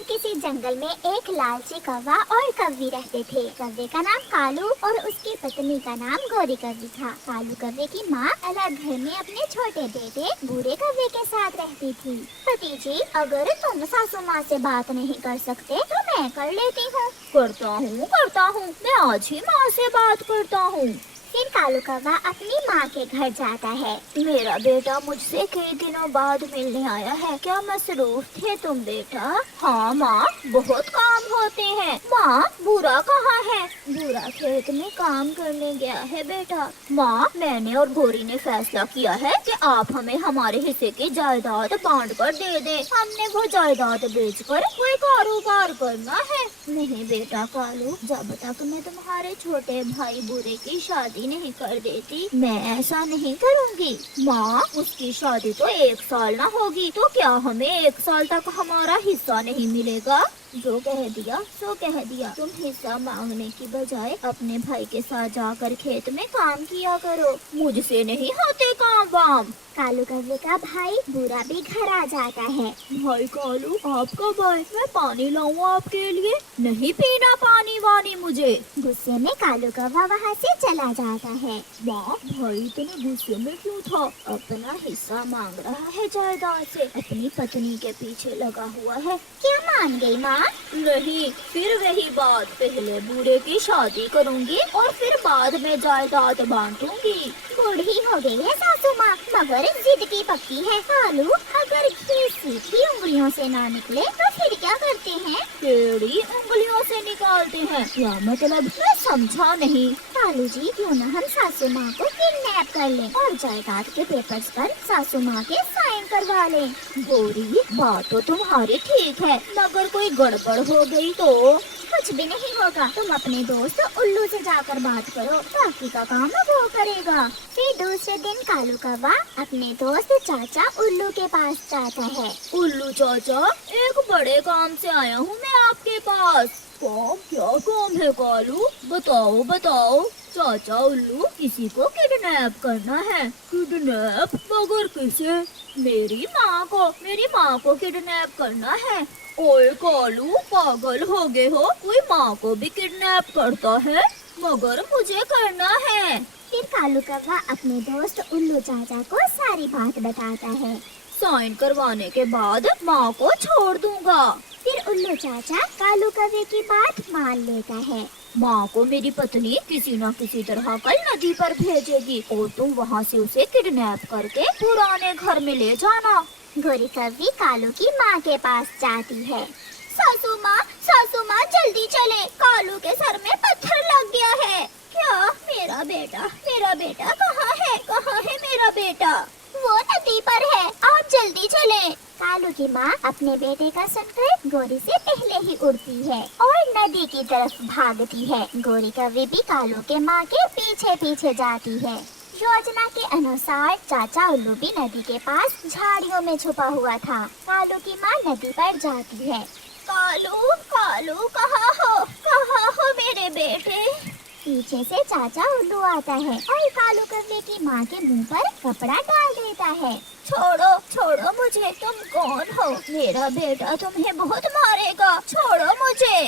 और किसी जंगल में एक लालची कौवा और कौवी रहते थे। कौवे का नाम कालू और उसकी पत्नी का नाम गोरी कौवी था। कालू कौवे की माँ अलग घर में अपने छोटे बेटे बूढ़े कौवे के साथ रहती थी। पति जी, अगर तुम सासू माँ से बात नहीं कर सकते तो मैं कर लेती हूँ। करता हूँ, मैं आज ही माँ से बात करता हूँ। फिर कालू कौवा अपनी माँ के घर जाता है। मेरा बेटा मुझसे कई दिनों बाद मिलने आया है, क्या मसरूफ थे तुम बेटा? हाँ माँ, बहुत काम होते हैं। माँ, बूढ़ा कहाँ है? बूढ़ा खेत में काम करने गया है बेटा। माँ, मैंने और गोरी ने फैसला किया है कि आप हमें हमारे हिस्से की जायदाद बांट कर दे दे। हमने वो जायदाद बेचकर कोई कारोबार करना है। नहीं बेटा कालू, जब तक मैं तुम्हारे छोटे भाई बूढ़े की शादी नहीं कर देती, मैं ऐसा नहीं करूँगी। माँ, उसकी शादी तो 1 साल ना होगी, तो क्या हमें 1 साल तक हमारा हिस्सा नहीं मिलेगा? जो कह दिया सो कह दिया। तुम हिस्सा मांगने की बजाय अपने भाई के साथ जाकर खेत में काम किया करो। मुझसे नहीं होते काम वाम। कालू कौवे का भाई बूढ़ा भी घर आ जाता है। भाई कालू, आप कब आए? मैं पानी लाऊं आपके लिए? नहीं पीना पानी वानी मुझे। गुस्से में कालू कौवा वहाँ से चला जाता है। वाह, भाई इतने गुस्से में क्यों था? अपना हिस्सा मांग रहा है जायदाद से, अपनी पत्नी के पीछे लगा हुआ है। क्या मान गई माँ? नहीं, फिर वही बात, पहले बूढ़े की शादी करूँगी और फिर बाद में जायदाद बांटूंगी। बूढ़ी हो गई है सासू माँ, मगर जिद की पक्की है। कालू, अगर घी सीधी उंगलियों से ना निकले तो फिर क्या करते हैं? टेढ़ी उंगलियों से निकालते हैं। क्या मतलब? मैं समझा नहीं। कालू जी, क्यों न हम सासू माँ को किडनैप कर लें और जायदाद के पेपर्स पर सासू माँ के साइन करवा लें। गोरी, बात तो तुम्हारी ठीक है, मगर कोई गड़बड़ हो गई तो? कुछ भी नहीं होगा, तुम अपने दोस्त उल्लू से जाकर बात करो, बाकी का काम वो करेगा। फिर दूसरे दिन कालू कौवा अपने दोस्त चाचा उल्लू के पास जाता है। उल्लू चाचा, एक बड़े काम से आया हूँ मैं आपके पास। काम? क्या काम है कालू? बताओ बताओ। चाचा उल्लू, किसी को किडनैप करना है। किडनैप? मगर किसे? मेरी माँ को किडनैप करना है। ओए कालू, पागल हो गए हो? कोई माँ को भी किडनैप करता है? मगर मुझे करना है। फिर कालू कौवा अपने दोस्त उल्लू चाचा को सारी बात बताता है। साइन करवाने के बाद माँ को छोड़ दूंगा। फिर उल्लू चाचा कालू कौवे की बात मान लेता है। माँ को मेरी पत्नी किसी न किसी तरह कल नदी पर भेजेगी और तुम वहाँ से उसे किडनैप करके पुराने घर में ले जाना। गोरी कौवी कालू की माँ के पास जाती है। सासू माँ जल्दी चले, कालू के सर में पत्थर लग गया है। क्या? मेरा बेटा कहाँ है मेरा बेटा? वो नदी पर है, आप जल्दी चलें। कालू की माँ अपने बेटे का सुनकर गोरी से पहले ही उड़ती है और नदी की तरफ भागती है। गोरी कौवी भी कालू के माँ के पीछे पीछे जाती है। योजना के अनुसार चाचा उल्लू भी नदी के पास झाड़ियों में छुपा हुआ था। कालू की माँ नदी पर जाती है। कालू कहाँ हो मेरे बेटे? पीछे से चाचा उल्लू आता है और कालू कौवे की माँ के मुंह पर कपड़ा डाल देता है। छोड़ो मुझे, तुम कौन हो? मेरा बेटा तुम्हें बहुत मारेगा, छोड़ो मुझे।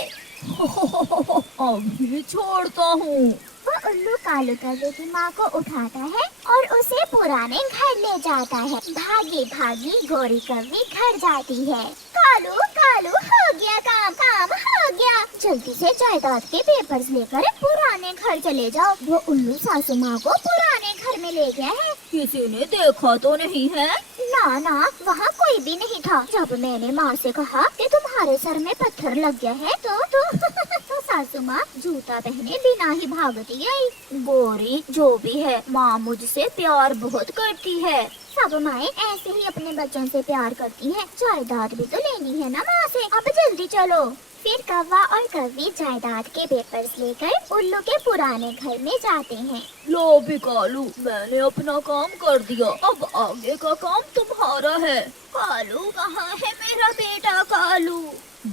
अभी छोड़ता हूँ। वो उल्लू कालू कौवे की माँ को उठाता है और उसे पुराने घर ले जाता है। भागी गोरी कौवी घर जाती है। कालू हो गया काम हो गया। जल्दी से जायदाद के पेपर्स लेकर पुराने घर चले जाओ। वो उल्लू सासू माँ को पुराने घर में ले गया है। किसी ने देखा तो नहीं है? ना, वहाँ कोई भी नहीं था। जब मैंने माँ से कहा कि तुम्हारे सर में पत्थर लग गया है तो सासू माँ जूता पहने बिना ही भागती आई। गोरी, जो भी है, माँ मुझसे प्यार बहुत करती है। सब माएँ ऐसे ही अपने बच्चों से प्यार करती हैं। जायदाद भी तो लेनी है ना माँ से, अब जल्दी चलो। फिर कौवा और कौवी जायदाद के पेपर्स लेकर उल्लू के पुराने घर में जाते हैं। लो भी कालू, मैंने अपना काम कर दिया, अब आगे का काम तुम्हारा है। कालू कहाँ है मेरा बेटा? कालू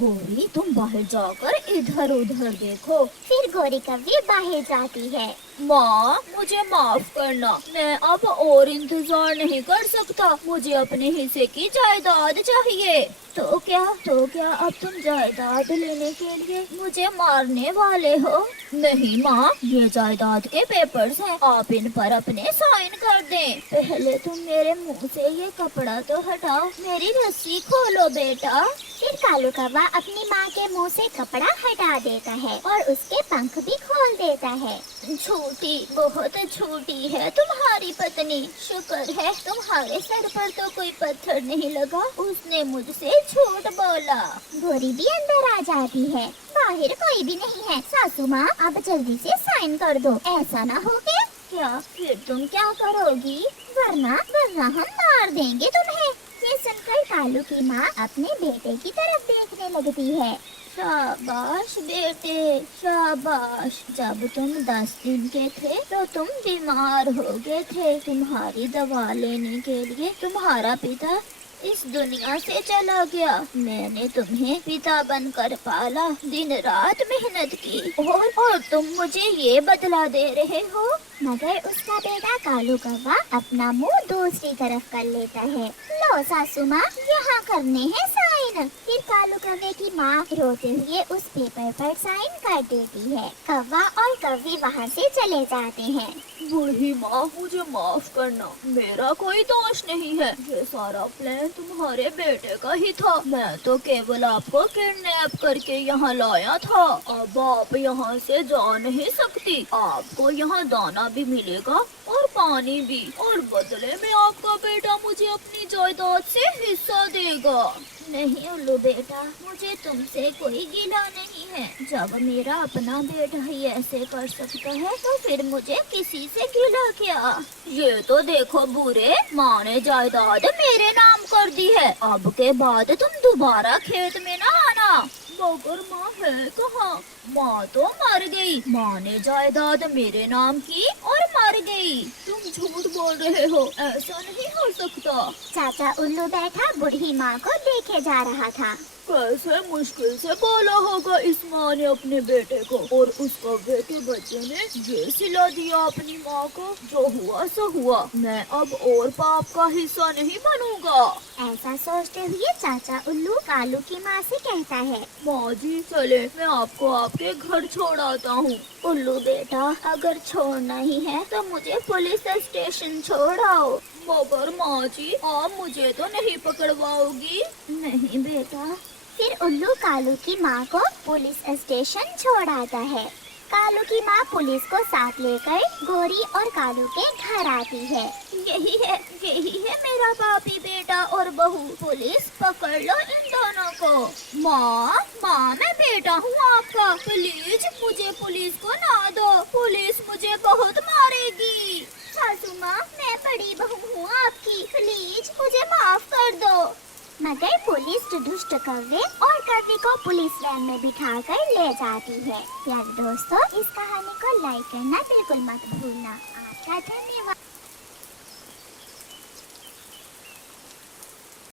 गोरी तुम बाहर जाकर इधर उधर देखो। फिर गोरी कव्वे बाहर जाती है। माँ मुझे माफ करना, मैं अब और इंतजार नहीं कर सकता, मुझे अपने हिस्से की जायदाद चाहिए। तो क्या अब तुम जायदाद लेने के लिए मुझे मारने वाले हो? नहीं माँ, ये जायदाद के पेपर्स हैं, आप इन पर अपने साइन कर दें। पहले तुम मेरे मुंह से ये कपड़ा तो हटाओ, मेरी रस्सी खोलो बेटा। फिर कालू कौवा अपनी माँ के मुंह से कपड़ा हटा देता है और उसके पंख भी खोल देता है। छोटी, बहुत छोटी है तुम्हारी पत्नी, शुक्र है तुम्हारे सर पर तो कोई पत्थर नहीं लगा, उसने मुझसे झूठ बोला। गोरी भी अंदर आ जाती है। बाहर कोई भी नहीं है। सासू माँ अब जल्दी से साइन कर दो, ऐसा ना हो के। क्या फिर तुम क्या करोगी? वरना हम मार देंगे तुम्हें। ये सुनकर कालू की माँ अपने बेटे की तरफ देखने लगती है। शाबाश बेटे, शाबाश। जब तुम 10 दिन के थे तो तुम बीमार हो गए थे, तुम्हारी दवा लेने के लिए तुम्हारा पिता इस दुनिया से चला गया। मैंने तुम्हें पिता बनकर पाला, दिन रात मेहनत की, और तुम मुझे ये बदला दे रहे हो। मगर उसका बेटा कालू कौवा अपना मुंह दूसरी तरफ कर लेता है। लो सासू माँ, यहाँ करने हैं साइन। फिर कालू कौवे की माँ रोते हुए उस पेपर पर साइन कर देती है। कौवा और कौवी वहाँ से चले जाते हैं। बूढ़ी माँ मुझे माफ करना, मेरा कोई दोष नहीं है, ये सारा प्लान तुम्हारे बेटे का ही था, मैं तो केवल आपको किडनैप करके यहाँ लाया था। अब आप यहाँ से जा नहीं सकती, आपको यहाँ दाना भी मिलेगा और पानी भी, और बदले में आपका बेटा मुझे अपनी जायदाद से हिस्सा देगा। नहीं उल्लू बेटा, मुझे तुमसे कोई गिला नहीं है, जब मेरा अपना बेटा ही ऐसे कर सकता है तो फिर मुझे किसी से गिला क्या। ये तो देखो बूढ़े, माँ ने जायदाद मेरे नाम कर दी है, अब के बाद तुम दोबारा खेत में ना आना। मगर माँ है कहाँ? माँ तो मर गई, माँ ने जायदाद मेरे नाम की और मर गई। तुम झूठ बोल रहे हो, ऐसा नहीं हो सकता। चाचा उल्लू बैठा बूढ़ी माँ को देखे जा रहा था। कैसे मुश्किल से बोला होगा इस माँ ने अपने बेटे को, और उसका बेटे बच्चे ने ये सिला दिया अपनी माँ को। जो हुआ सो हुआ, मैं अब और पाप का हिस्सा नहीं बनूंगा। ऐसा सोचते हुए चाचा उल्लू कालू की माँ से कहता है, माँ जी चले, मैं आपको आपके घर छोड़ आता हूँ। उल्लू बेटा, अगर छोड़ना ही है तो मुझे पुलिस स्टेशन छोड़ आओ। मगर माँ जी, आप मुझे तो नहीं पकड़वाओगी? नहीं बेटा। फिर उल्लू कालू की माँ को पुलिस स्टेशन छोड़ आता है। कालू की माँ पुलिस को साथ लेकर गोरी और कालू के घर आती है। यही है मेरा पापी बेटा और बहू, पुलिस पकड़ लो इन दोनों को। माँ मैं बेटा हूँ आपका, प्लीज मुझे पुलिस को ना दो, पुलिस मुझे बहुत मारेगी। सासू माँ, मैं बड़ी बहू हूँ आपकी, प्लीज मुझे माफ कर दो। मगर पुलिस दुष्ट कौवे और कौवी को पुलिस वैन में बिठाकर ले जाती है। यार दोस्तों, इस कहानी को लाइक करना बिल्कुल मत भूलना। आपका धन्यवाद।